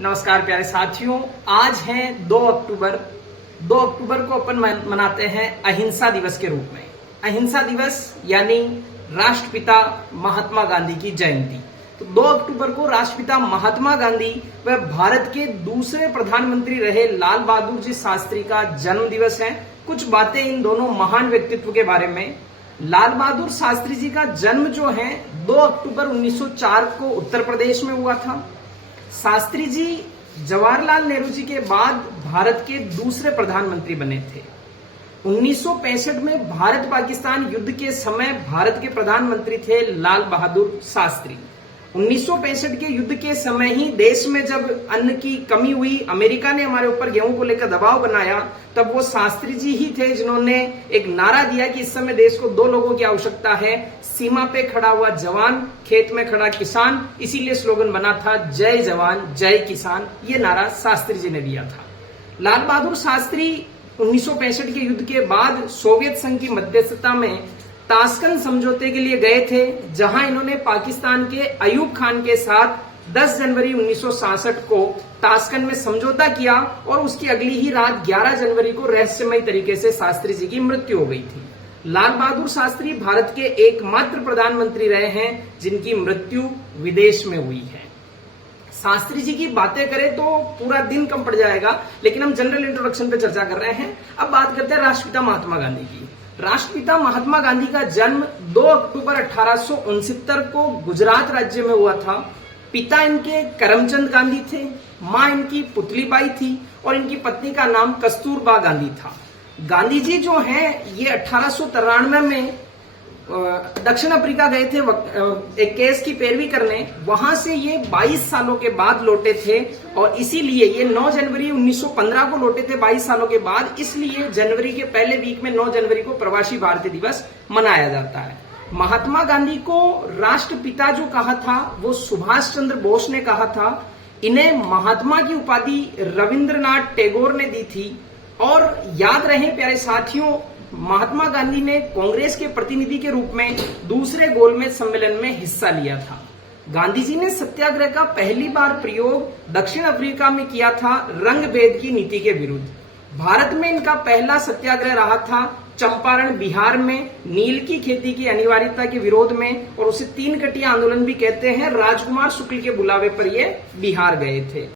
नमस्कार प्यारे साथियों, आज है 2 अक्टूबर। 2 अक्टूबर को अपन मनाते हैं अहिंसा दिवस के रूप में। अहिंसा दिवस यानी राष्ट्रपिता महात्मा गांधी की जयंती। तो 2 अक्टूबर को राष्ट्रपिता महात्मा गांधी व भारत के दूसरे प्रधानमंत्री रहे लाल बहादुर जी शास्त्री का जन्म दिवस है। कुछ बातें इन दोनों महान व्यक्तित्व के बारे में। लाल बहादुर शास्त्री जी का जन्म जो है 2 अक्टूबर 1904 को उत्तर प्रदेश में हुआ था। शास्त्री जी जवाहरलाल नेहरू जी के बाद भारत के दूसरे प्रधानमंत्री बने थे। 1965 में भारत पाकिस्तान युद्ध के समय भारत के प्रधानमंत्री थे लाल बहादुर शास्त्री। 1965 के युद्ध के समय ही देश में जब अन्न की कमी हुई, अमेरिका ने हमारे ऊपर गेहूं को लेकर दबाव बनाया, तब वो शास्त्री जी ही थे जिन्होंने एक नारा दिया कि इस समय देश को 2 लोगों की आवश्यकता है, सीमा पे खड़ा हुआ जवान, खेत में खड़ा किसान। इसीलिए स्लोगन बना था जय जवान जय किसान। ये नारा शास्त्री जी ने दिया था। लाल बहादुर शास्त्री 1965 के युद्ध के बाद सोवियत संघ की मध्यस्थता में ताशकंद समझौते के लिए गए थे, जहां इन्होंने पाकिस्तान के अयूब खान के साथ 10 जनवरी 1966 को ताशकंद में समझौता किया और उसकी अगली ही रात 11 जनवरी को रहस्यमयी तरीके से शास्त्री जी की मृत्यु हो गई थी। लाल बहादुर शास्त्री भारत के एकमात्र प्रधानमंत्री रहे हैं जिनकी मृत्यु विदेश में हुई है। शास्त्री जी की बातें करें तो पूरा दिन कम पड़ जाएगा, लेकिन हम जनरल इंट्रोडक्शन पे चर्चा कर रहे हैं। अब बात करते हैं राष्ट्रपिता महात्मा गांधी की। राष्ट्रपिता महात्मा गांधी का जन्म 2 अक्टूबर 1869 को गुजरात राज्य में हुआ था। पिता इनके करमचंद गांधी थे, मां इनकी पुतलीबाई थी और इनकी पत्नी का नाम कस्तूरबा गांधी था। गांधी जी जो हैं ये 1893 में दक्षिण अफ्रीका गए थे एक केस की पैरवी करने। वहां से ये 22 सालों के बाद लौटे थे और इसीलिए ये 9 जनवरी 1915 को लौटे थे 22 सालों के बाद। इसलिए जनवरी के पहले वीक में 9 जनवरी को प्रवासी भारतीय दिवस मनाया जाता है। महात्मा गांधी को राष्ट्रपिता जो कहा था वो सुभाष चंद्र बोस ने कहा था। इन्हें महात्मा की उपाधि रविंद्रनाथ टैगोर ने दी थी। और याद रहे प्यारे साथियों, महात्मा गांधी ने कांग्रेस के प्रतिनिधि के रूप में दूसरे गोलमेज सम्मेलन में हिस्सा लिया था। गांधी जी ने सत्याग्रह का पहली बार प्रयोग दक्षिण अफ्रीका में किया था रंग भेद की नीति के विरुद्ध। भारत में इनका पहला सत्याग्रह रहा था चंपारण बिहार में नील की खेती की अनिवार्यता के विरोध में, और उसे 3 कटिया आंदोलन भी कहते हैं। राजकुमार शुक्ल के बुलावे पर ये बिहार गए थे।